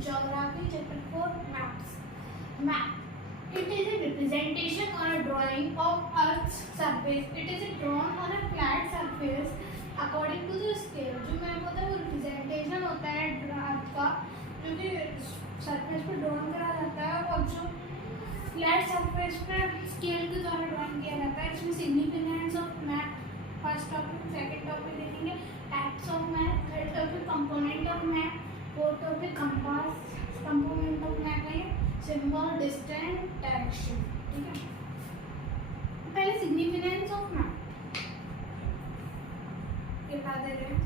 Geography chapter 4 maps. Map. It is a representation or a drawing of Earth's surface. It is drawn on a flat surface according to the scale. जो मैंने पता है वो representation होता है अर्थ का जो कि सरफेस पे ड्रॉन करा जाता है और जो फ्लैट सरफेस पे स्केल के द्वारा ड्रॉइंग किया जाता है. इसमें significance of map first topic, second topic देखेंगे types of map, third topic component of map, fourth topic compass component of map है सिंबल, डिस्टेंस, डायरेक्शन. ठीक है, पहले सिग्निफिकेंस ऑफ मैप ये बता दे रहे हैं.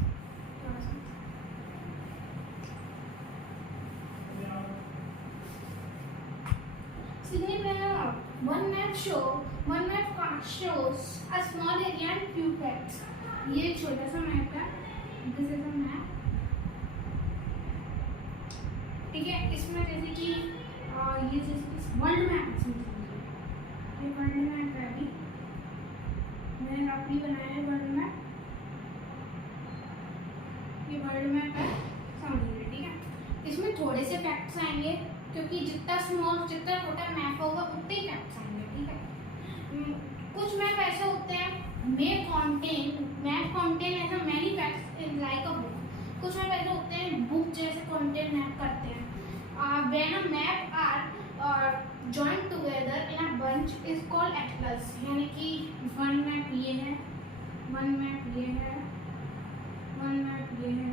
One map shows a small area and few facts. ये छोटा सा मैप है. This is a map. ठीक है, इसमें जैसे कि ये जैसे वर्ल्ड मैप ये वर्ल्ड मैप है. अभी मैंने रफली बनाया है वर्ल्ड मैप. ये वर्ल्ड मैप है, समझिए. ठीक है, इसमें थोड़े से फैक्ट्स आएंगे क्योंकि जितना छोटा मैप होगा उतने ही फैक्ट्स आएंगे. ठीक है, कुछ मैप ऐसे होते हैं map contain as many facts in like a book. कुछ मैप ऐसे होते हैं बुक जैसे कंटेंट मैप करते हैं. When a map are joined together in a bunch is called atlas. यानी कि वन मैप ये है, वन मैप ये है, वन मैप ये है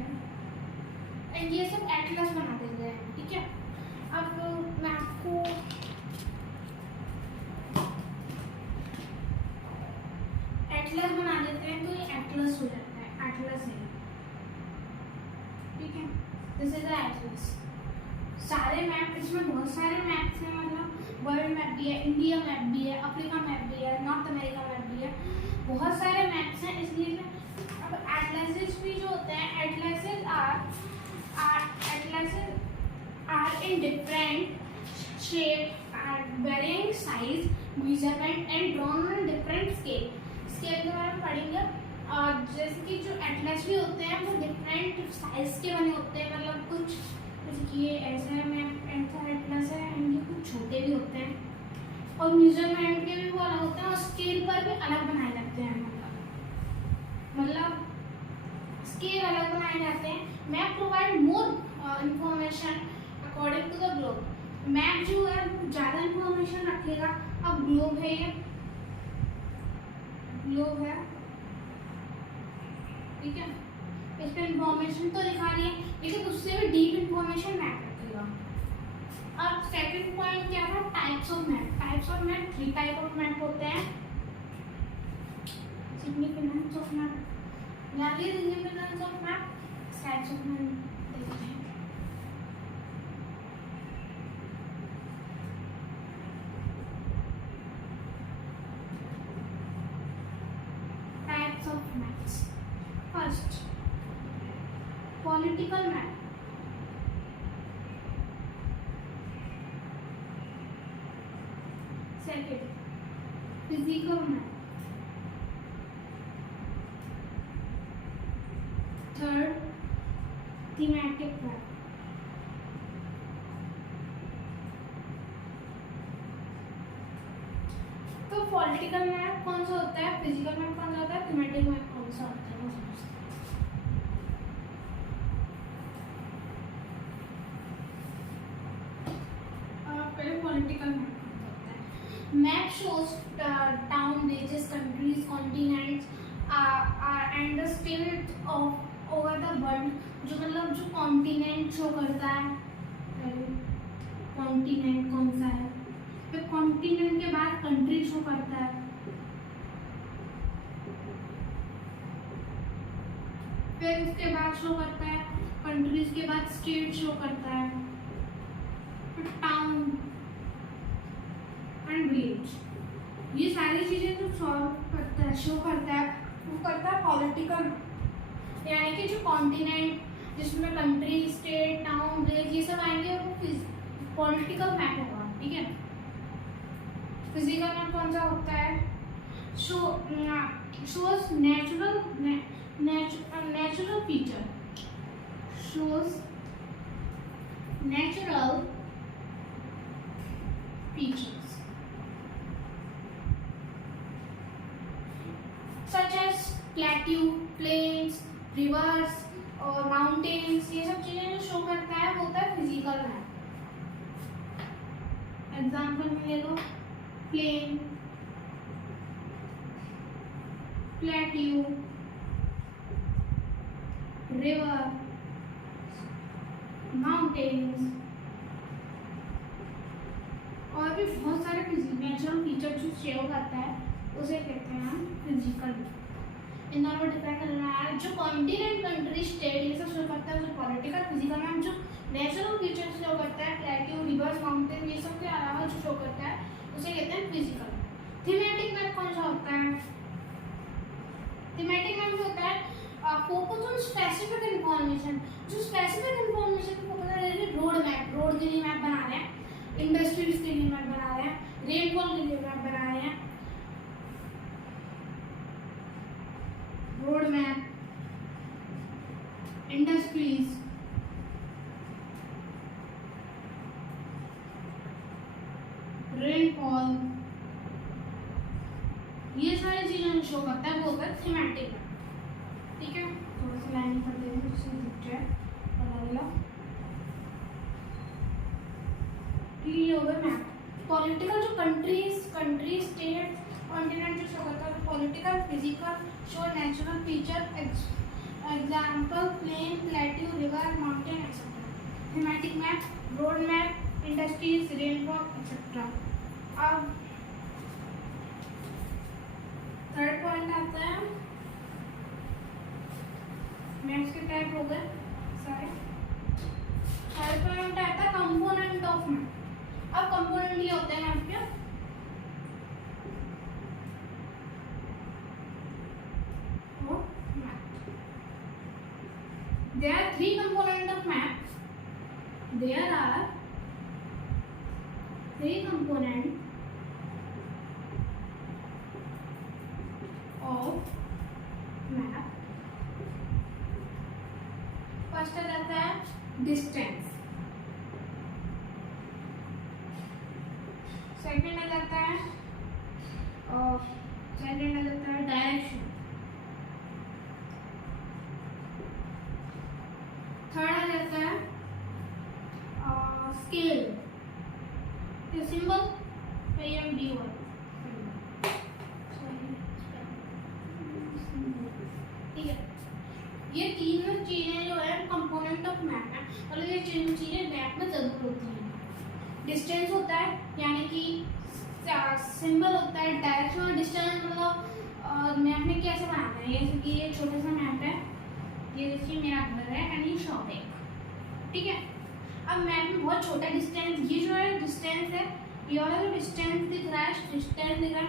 एंड ये सब एटलस बना देते हैं. ठीक है, अब मैं आपको एटलस बना देते हैं तो ये एटलस हो जाता है. एटलस है. ठीक है, दिस इज द एटलस. सारे मैप, इसमें बहुत सारे मैप्स हैं. मतलब वर्ल्ड मैप भी है, इंडिया मैप भी है, अफ्रीका मैप भी है, नॉर्थ अमेरिका मैप भी है. बहुत सारे मैप्स हैं. इसलिए अब एटलसेस भी जो होते हैं, atlases are in different shape and varying size, measurement and drawn on different scale. Scale के बारे में पढ़ेंगे. और जैसे कि जो एटलस भी होते हैं वो डिफरेंट साइज के बने होते हैं. मतलब कुछ जैसे कि ये ऐसा है मैप, ऐसा एटलस है एंड ये कुछ छोटे भी होते हैं और मेजरमेंट के भी वो अलग होते हैं और स्केल पर भी अलग बनाए जाते हैं. मतलब स्केल अलग बनाए जाते हैं. Map provide more information according to the globe. Map जो है ज़्यादा इंफॉर्मेशन रखेगा. अब ग्लोब है, ये ग्लोब है. ठीक है, इस पर इंफॉर्मेशन तो दिखा रही है लेकिन उससे भी डीप इंफॉर्मेशन मैप रखेगा. अब सेकंड पॉइंट क्या था, types of map. Types of map, 3 type of map होते हैं. सिग्निफिकेंस ऑफ मैप, यानी significance of map, types of map देखते हैं. Types of maps. First, political map. Second, physical map. Third, thematic map. तो political map कौन सा होता है, फिजिकल मैप कौन सा होता है, थीमेटिक मैप कौन सा होता है, वो समझते हैं. पहले पॉलिटिकल मैप होता है. Map shows town, villages, countries, continents and the state of over the world. जो मतलब जो कॉन्टिनेंट शो करता है, कॉन्टिनेंट कौन सा है, फिर कॉन्टिनेंट के बाद कंट्री शो करता है, फिर उसके बाद शो करता है कंट्रीज के बाद स्टेट शो करता है, फिर टाउन एंड विलेज. ये सारी चीजें जो सॉल्व करता है, शो करता है, वो करता है पॉलिटिकल. यानी कि जो कॉन्टिनेंट जिसमें कंट्री, स्टेट, टाउन, विलेज ये सब आएंगे वो पॉलिटिकल मैप होगा. ठीक है, फिजिकल मैप कौन सा होता है, shows natural feature, shows natural features such as plateau, plains, rivers और माउंटेन्स, ये सब चीजें जो शो करता है वो होता है फिजिकल मैप। एग्जाम्पल में ले लो प्लेन, प्लेट्यू, रिवर, माउंटेन्स और भी बहुत सारे नेचुरल फीचर जो शो करता है उसे कहते हैं हम फिजिकल मैप। इन दोनों में डिफाइन करना है जो कॉन्टिनेंट, कंट्री, स्टेट ये सब शो करता है, जो पॉलिटिकल फिजिकल मैप जो नेचुरल फीचर्स शो करता है, प्लेट्यू, रिवर्स, माउंटेन ये सब के अलावा जो शो करता है उसे कहते हैं फिजिकल। थीमेटिक मैप कौन सा होता है? थीमेटिक मैप होता है फोकस ऑन स्पेसिफिक इंफॉर्मेशन, जो स्पेसिफिक इंफॉर्मेशन को फोकस है, जैसे रोड मैप, रोड के लिए मैप बना रहे हैं, इंडस्ट्रीज के लिए मैप बना रहे हैं, रेनफॉल के लिए मैप बना रहे हैं, रोड मैप, इंडस्ट्रीज, रेनफॉल, ये सारी चीजें शो करता है वो होता है थीमेटिक मैप। ठीक है, थोड़ा सा लाइन कर देते हैं जिससे दिख जाए अलग-अलग। ये हो गया मैप। पॉलिटिकल जो कंट्रीज, स्टेट्स, कॉन्टिनेंट जो शो करता है, political, physical, show natural feature, example plain, plateau, river, mountain etcetera. Thematic map, road map, industries, rainfall etcetera. अब थर्ड पॉइंट आता है, मैप्स के टाइप हो गए सारे। थर्ड पॉइंट आता है कंपोनेंट ऑफ मैप। अब कंपोनेंट ये होते हैं मैप के, there are three components of maps. There are three components of map. First आ जाता है डिस्टेंस, सेकंड आ जाता है डायरेक्शन, थर्ड आ जाता है स्केल, ये सिंबल PMD1। ठीक है, ये तीनों चीजें जो है कंपोनेंट ऑफ मैप है, और ये तीनों चीजें मैप में जरूर होती हैं। डिस्टेंस होता है यानी कि सिंबल होता है, डायरेक्शन और डिस्टेंस मतलब मैप में कैसे बनाना है, जैसे कि ये छोटा सा मैप है, ये देखिए मेरा घर है एंड ये शॉप है। ठीक है, अब मैप में बहुत छोटा डिस्टेंस, ये जो है डिस्टेंस है, ये वाला जो डिस्टेंस दिख रहा है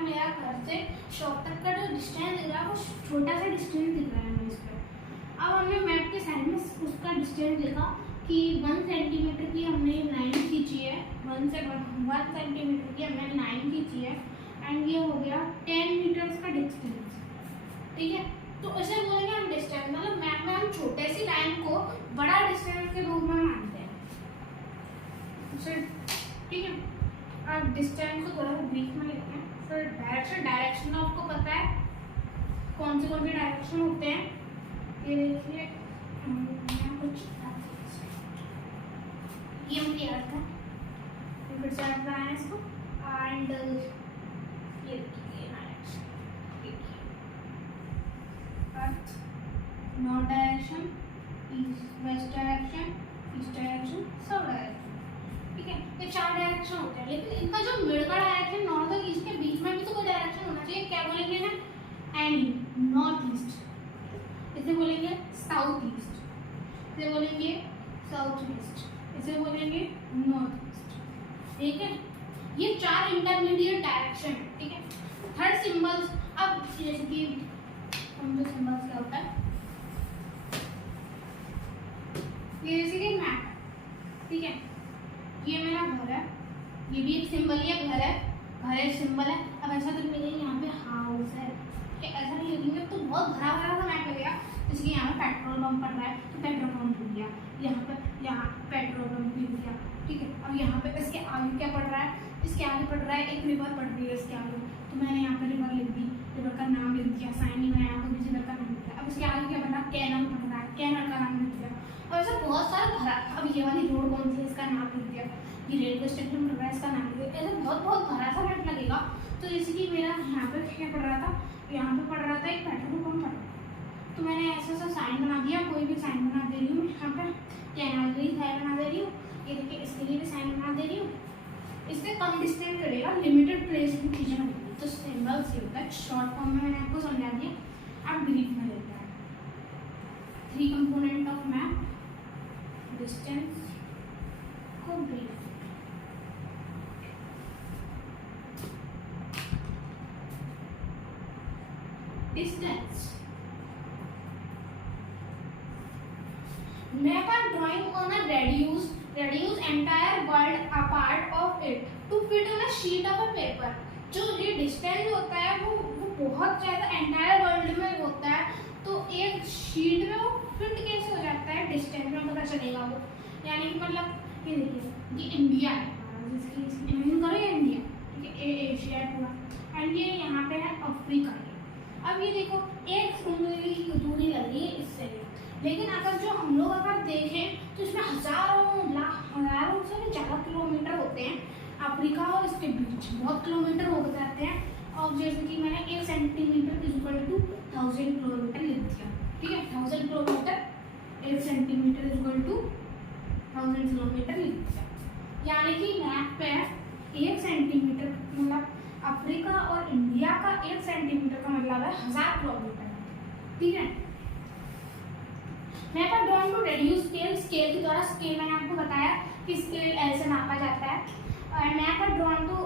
मेरा घर से शॉप तक का जो डिस्टेंस दिख रहा है वो छोटा सा डिस्टेंस दिख रहा है हमें इस पर। अब हमने मैप के साइड में उसका डिस्टेंस लिखा कि 1 सेंटीमीटर की हमने लाइन खींची है, 1 सेंटीमीटर की हमने लाइन खींची है एंड ये हो गया 10 मीटर्स का डिस्टेंस। ठीक है, तो इसे बोलेंगे हम डिस्टेंस, मतलब मैप में हम छोटे सी लाइन को बड़ा डिस्टेंस के रूप में मानते हैं। ठीक है, अब डिस्टेंस को थोड़ा सा ब्रीफ में लेते हैं। फिर डायरेक्शन आपको पता है कौन से डायरेक्शन होते हैं, ये देखिए कुछ ये मुझे याद था, फिर से याद कराएं इसको एंड ये देखिए direction, earth, north direction, west direction, east direction, south direction. ठीक है, ये 4 डायरेक्शन होते हैं, लेकिन इनका जो मिड का डायरेक्शन नॉर्थ और ईस्ट के बीच में भी तो कोई डायरेक्शन होना चाहिए। क्या बोलेंगे ना, एनी, नॉर्थ ईस्ट, इसे बोलेंगे साउथ ईस्ट, इसे बोलेंगे साउथ वेस्ट, इसे बोलेंगे नॉर्थ ईस्ट। ठीक है, ये 4 इंटरमीडिएट डायरेक्शन है। ठीक है, थर्ड सिंबल्स, अब जैसे कि हम जो सिंबल्स क्या होता है, ये जैसे कि मैप, ठीक है, ये मेरा घर है, ये भी एक सिंबल ही है, घर है सिंबल है। अब ऐसा तो नहीं यहाँ पे हाउस है, ऐसा नहीं लिखेंगे तो बहुत भरा भरा सा मैप लगेगा। जैसे कि यहाँ पे पेट्रोल पंप पड़ रहा है तो पेट्रोल पंप लिख दिया, यहाँ पेट्रोल पंप लिख दिया, इसके आगे पड़ रहा है, एक रिवर पड़ रही है इसके आगे, तो मैंने यहाँ पे रिवर लिख दी, रिवर का नाम लिख दिया, साइन नहीं बनाया, कोई भी रिवर का नाम लिख दिया। अब इसके आगे क्या पड़ रहा है, कैनल पड़ रहा है, कैनल का नाम लिख दिया। और ऐसा बहुत सारा भरा। अब ये वाली रोड कौन सी है, इसका नाम लिख दिया। ये रेलवे स्टेशन पड़ रहा है, इसका नाम लिख दिया। ऐसे बहुत बहुत भरा सा नेट लगेगा। तो जैसे कि मेरा यहाँ पे क्या पड़ रहा था, यहाँ पे पड़ रहा था एक पेट्रोल पंप पड़ रहा था, तो मैंने ऐसा सा साइन बना दिया, कोई भी साइन बना दे रही हूँ यहाँ पे, कैनल का ही साइन बना दे रही हूँ। ये देखिए इसके लिए भी साइन बना दे रही हूँ। इससे कम डिस्टेंस करेगा, लिमिटेड प्लेस में चीजें होगी, तो सिंबल से होता है। शॉर्ट फॉर्म में मैंने आपको समझा दिया, आप ब्रीफ में लेते हैं। 3 कंपोनेंट ऑफ मैप, डिस्टेंस को brief. Distance, map are drawing on a reduce entire world a part of it to fit on a sheet of a paper। जो ये डिस्टेंस होता है वो बहुत ज़्यादा एंटायर वर्ल्ड में होता है, तो एक शीट में वो फिट कैसे हो जाता है, डिस्टेंस में पता चलेगा वो। यानी कि मतलब ये देखिए, ये इंडिया है, जिसकी इमेजिन करो ये इंडिया, ठीक है, ये एशिया है पूरा, एंड ये यहाँ पे है अफ्रीका। अब ये देखो एक उंगली की दूरी लग रही है इससे, लेकिन अगर जो हम लोग अगर देखें तो इसमें हजारों से ज़्यादा किलोमीटर होते हैं अफ्रीका और इसके बीच, बहुत किलोमीटर हो जाते हैं। और जैसे कि मैंने 1 सेंटीमीटर इक्वल टू 1000 किलोमीटर लिख दिया, ठीक है, 1000 kilometre, 1 centimetre equal to 1000 kilometre लिख दिया। यानी कि मैप पे 1 सेंटीमीटर मतलब अफ्रीका और इंडिया का 1 सेंटीमीटर का मतलब है 1000 किलोमीटर, ठीक है। Map are drawn to reduce scale, scale के द्वारा, स्केल मैंने आपको बताया कि स्केल ऐसे नापा जाता है। और map are drawn to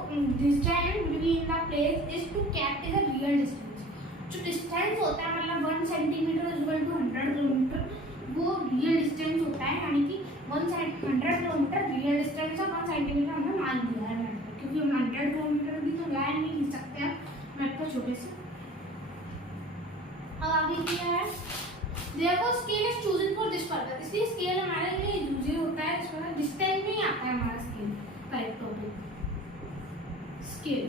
distance between the place is to capture the real distance. जो डिस्टेंस होता है मतलब 1 सेंटीमीटर इक्वल टू 100 किलोमीटर, वो रियल डिस्टेंस होता है। यानी कि 100 किलोमीटर रियल डिस्टेंस है, 1 सेंटीमीटर हमने मान दिया है मैप पर, क्योंकि हम 100 किलोमीटर भी तो लाइन नहीं लिख सकते हैं मैप पर छोटे से। अब आगे क्या है, Therefore, scale is chosen for this purpose। इसलिए स्केल हमारे लिए यूज होता है, इसमें डिस्टेंस नहीं आता है हमारा scale. Correct topic scale,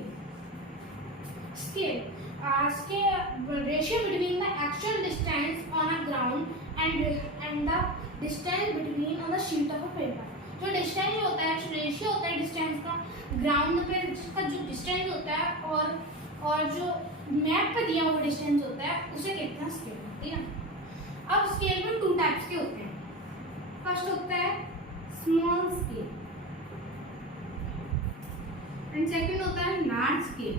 ratio between the actual distance on a ground and the distance between on the sheet of a paper. जो डिस्टेंस होता है, रेशियो होता है डिस्टेंस का ग्राउंड पे का जो डिस्टेंस होता है और जो मैप पे दिया हुआ डिस्टेंस होता है उसे कहते हैं स्केल, ठीक है। अब स्केल में 2 टाइप्स के होते हैं। फर्स्ट होता है स्मॉल स्केल एंड सेकंड होता है लार्ज स्केल।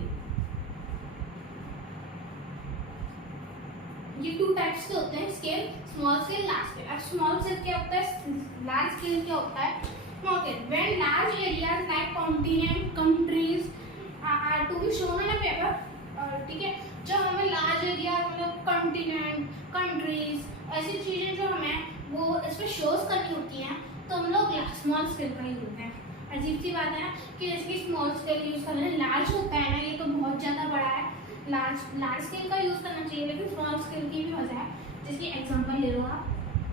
ये 2 टाइप्स के होते हैं scale, small scale, large scale. अब स्मॉल स्केल क्या होता है, लार्ज स्केल क्या होता है, small scale when large areas like continent, countries are to be shown on a paper, ठीक है। जो हमें लार्ज एरिया मतलब कॉन्टिनेंट, कंट्रीज, ऐसी चीजें जो हमें वो इस पर शोज करनी होती हैं, तो हम लोग स्मॉल स्केल का यूज करते हैं। अजीब सी बात है ना कि जैसे स्मॉल स्केल यूज कर रहे हैं, लार्ज होता है ना, ये तो बहुत ज़्यादा बड़ा है, लार्ज स्केल का यूज करना चाहिए, लेकिन स्मॉल स्केल की भी वजह है। जिसकी एग्जांपल ले लो आप,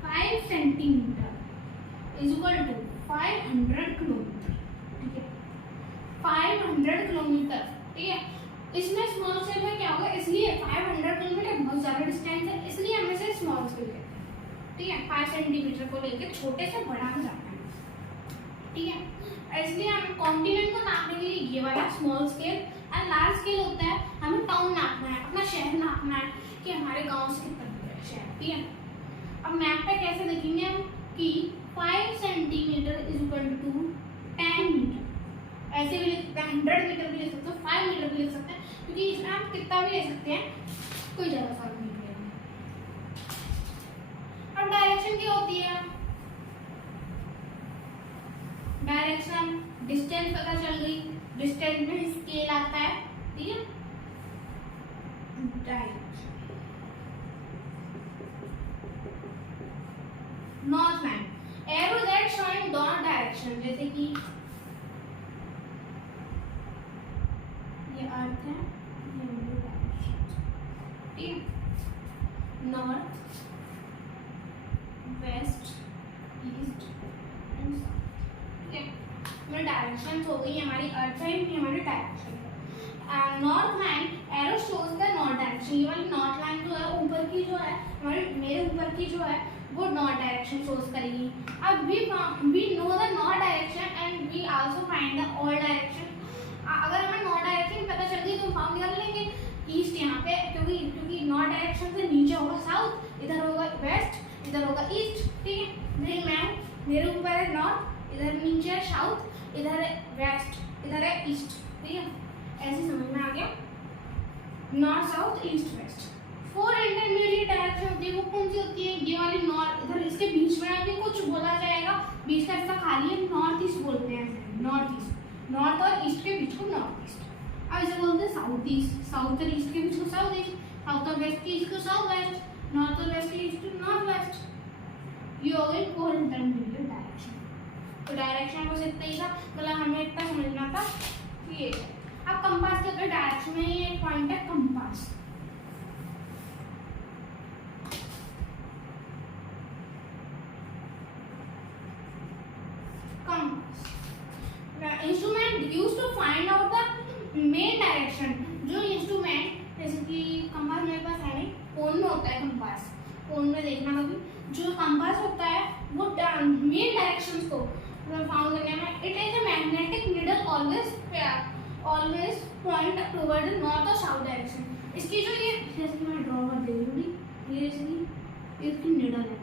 5 centimetre is equal to 500 kilometre, ठीक है, 500 किलोमीटर, ठीक है। इसमें स्मॉल स्केल में क्या होगा, इसलिए 500 किलोमीटर बहुत ज़्यादा डिस्टेंस है, इसलिए हम इसे स्मॉल स्केल कहते हैं, ठीक है। 5 सेंटीमीटर को लेकर छोटे से बड़ा हो जाता है, ठीक है। इसलिए हम कॉन्टिनेंट को नापने के लिए ये वाला स्मॉल स्केल, और लार्ज स्केल होता है हमें टाउन नापना है, अपना शहर नापना है कि हमारे गांव से कितना दूर है शहर, ठीक है। अब मैप पे कैसे देखेंगे हम कि 5 centimetre is equal to 10 metre, ऐसे भी लिख सकते हैं, 100 मीटर भी लिख सकते हैं, 5 मीटर भी लिख सकते हैं, क्योंकि इसमें आप कितना भी ले सकते हैं, कोई ज़्यादा फर्क नहीं पड़ेगा। अब डायरेक्शन क्या होती है, डायरेक्शन डिस्टेंस पता चल गई, डिस्टेंस में स्केल आता है, ठीक है। Direction north line, arrow that showing दोनों डायरेक्शन, जैसे कि ये अर्थ है, ये दोनों डायरेक्शन, ठीक है, north, west, east and south, ठीक है। में डायरेक्शन हो गई, हमारी अर्थ है, ये हमारी डायरेक्शन है। North line arrow shows the north direction, ये वाली नॉर्थ लाइन जो है ऊपर की जो है हमारे मेरे ऊपर की जो है वो नॉर्थ डायरेक्शन शोज करेगी। अब we know the north direction and we also find the all direction. अगर हमें नॉर्थ डायरेक्शन पता चल गई तो हम फाउंड कर लेंगे ईस्ट यहाँ पे, क्योंकि नॉर्थ डायरेक्शन से नीचे होगा साउथ, इधर होगा वेस्ट, इधर होगा ईस्ट। ठीक है, नहीं मैम मेरे ऊपर है नॉर्थ, इधर नीचे है साउथ, इधर है वेस्ट, इधर है ईस्ट। ठीक है, ऐसे समझ में आ गया, north south east west. 4 intermediate direction होती है, वो कौन सी होती है? ये वाली नॉर्थ, इधर इसके बीच में भी कुछ बोला जाएगा, बीच का हिस्सा खाली है, नॉर्थ ईस्ट बोलते हैं, नॉर्थ ईस्ट, नॉर्थ और ईस्ट के बीच को नॉर्थ ईस्ट। अब इसे बोलते हैं साउथ ईस्ट, साउथ और ईस्ट के बीच को साउथ ईस्ट, साउथ और वेस्ट के ईस्ट को साउथ वेस्ट, नॉर्थ और वेस्ट के ईस्ट को नॉर्थ वेस्ट। ये हो गई 4 इंटरमीडिएट डायरेक्शन। तो डायरेक्शन बस इतना ही था, मतलब हमें इतना समझना था कि ये। अब कंपास के अगर डायरेक्शन में ये एक पॉइंट है compass, instrument used to find out the main direction. जो इंस्ट्रूमेंट जैसे कि कंपास मेरे पास है नहीं, फोन में होता है कंपास, फोन में देखना कभी, जो कंपास होता है वो मेन डायरेक्शंस को फाउंड करने में, it is a magnetic needle always point toward the north और साउथ डायरेक्शन। इसकी जो ये जैसे कि मैं ड्रॉ कर दे रही हूँ, ये जैसे इसकी नीडल है,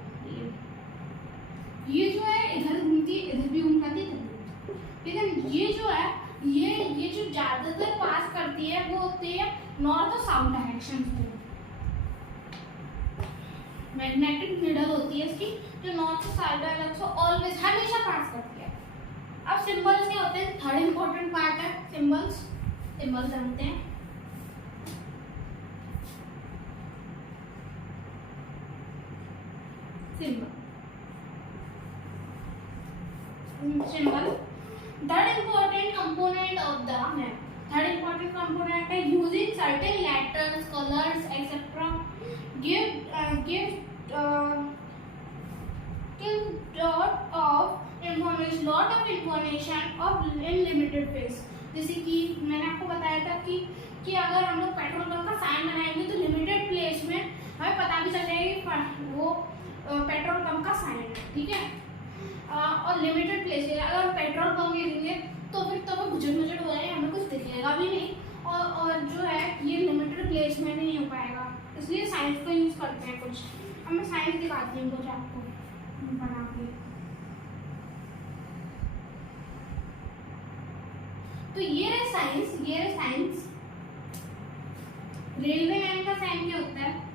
ये जो है इधर घूमती है, इधर भी घूम जाती है, लेकिन ये जो है ये जो ज्यादातर पास करती है वो होती है नॉर्थ और साउथ डायरेक्शन को। मैग्नेटिक नीडल होती है इसकी, जो नॉर्थ और साउथ डायरेक्शन को ऑलवेज हमेशा पास करती है। अब सिंबल्स क्या होते हैं? थर्ड इंपॉर्टेंट पार्ट है सिंबल्स। सिंबल्स जानते हैं, symbol. Third important component of the map. Third important component है using certain letters, colors, etc. Give lot of information of in limited space. जैसे कि मैंने आपको बताया था कि अगर हम लोग पेट्रोल पंप का साइन बनाएंगे तो लिमिटेड प्लेस में हमें पता भी चल जाएगा कि वो पेट्रोल पंप का साइन है। ठीक है, और लिमिटेड प्लेस है, अगर पेट्रोल पंप लिखेंगे तो फिर तो हमें गुजर हो जाए, हमें कुछ दिखेगा भी नहीं, और जो है ये लिमिटेड प्लेस में नहीं हो पाएगा, इसलिए साइंस का यूज करते हैं कुछ। अब मैं साइंस दिखाती हूँ कुछ आपको बना के। तो ये रहे साइंस। रेलवे लाइन का साइन क्या होता है?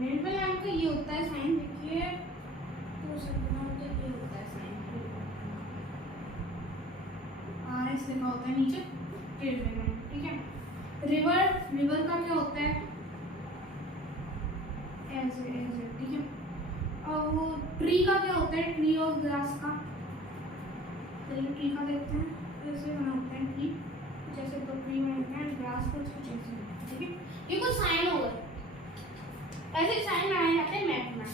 रेलवे लाइन का ये होता है साइन, देखिए तो ये होता है साइन, RS लिखा होता है नीचे, रेलवे लाइन। ठीक है, रिवर का क्या होता है? ऐसे। ठीक है, और वो ट्री का क्या होता है? ट्री और ग्रास का, चलिए ट्री का देखते हैं। ऐसे बनाते हैं ट्री, जैसे तो ट्री बनाते हैं, ग्रास को कुछ ऐसे। ठीक है, ये कुछ साइन हो गए, ऐसे साइन बनाए जाते हैं मैप में।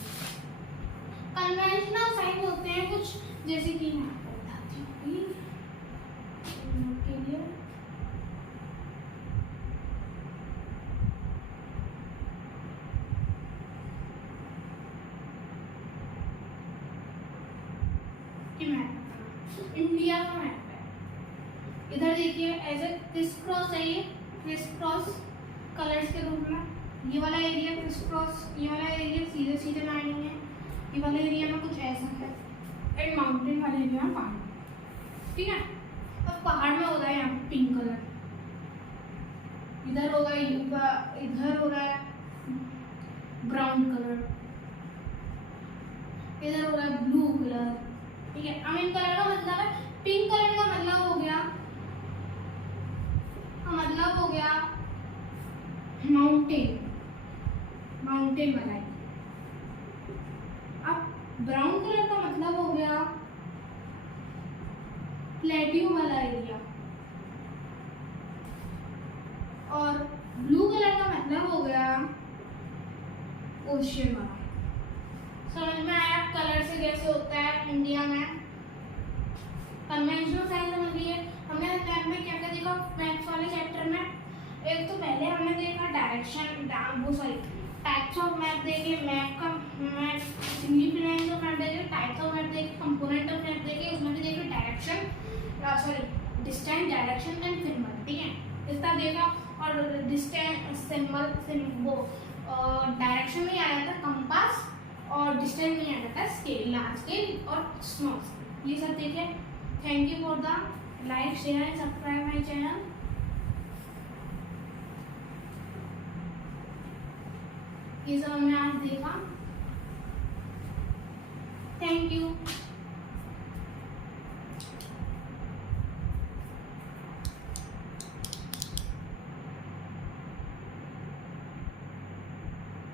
कन्वेंशनल साइन होते हैं कुछ, जैसे कि मैं आपको बताती हूँ के लिए। इंडिया का मैप है, इधर देखिए ऐसे क्रिस क्रॉस है, ये क्रिस क्रॉस कलर्स के रूप में। ये वाला एरिया क्रिस क्रॉस, ये वाला एरिया सीधे लाइनिंग है, ये वाला एरिया में कुछ ऐसा है, एंड माउंटेन वाले एरिया में पहाड़। ठीक है, अब पहाड़ में हो रहा है यहाँ पे पिंक कलर, इधर होगा इधर हो रहा है ब्राउन कलर, इधर हो रहा है ब्लू कलर। ठीक है, अब इन कलर का मतलब है, पिंक कलर का मतलब हो गया माउंटेन वाला। अब ब्राउन कलर का मतलब हो गया प्लेट्यू वाला एरिया, और ब्लू कलर का मतलब हो गया ओशियन वाला। समझ में आया कलर से कैसे होता है इंडिया में। कन्वेंशनल साइन समझ लिए। हमने मैप में क्या क्या देखा मैथ्स वाले चैप्टर में, एक तो पहले हमने देखा डायरेक्शन वो सॉरी टाइप्स ऑफ मैप देखे, मैप का मैप सिग्निफिकेंस ऑफ मैप देखे, टाइप्स ऑफ मैप देखे, कंपोनेंट ऑफ मैप देखे, उसमें भी देखे direction sorry distance direction and symbol, ठीक है इसका देखा। और डिस्टेंस सिंबल वो डायरेक्शन में आया था कंपास और डिस्टेंस में आया था स्केल, लार्ज स्केल और स्मॉल स्केल, ये सब देखे। Thank you for the like share and subscribe my channel. ये सब हमने आज देखा। Thank you.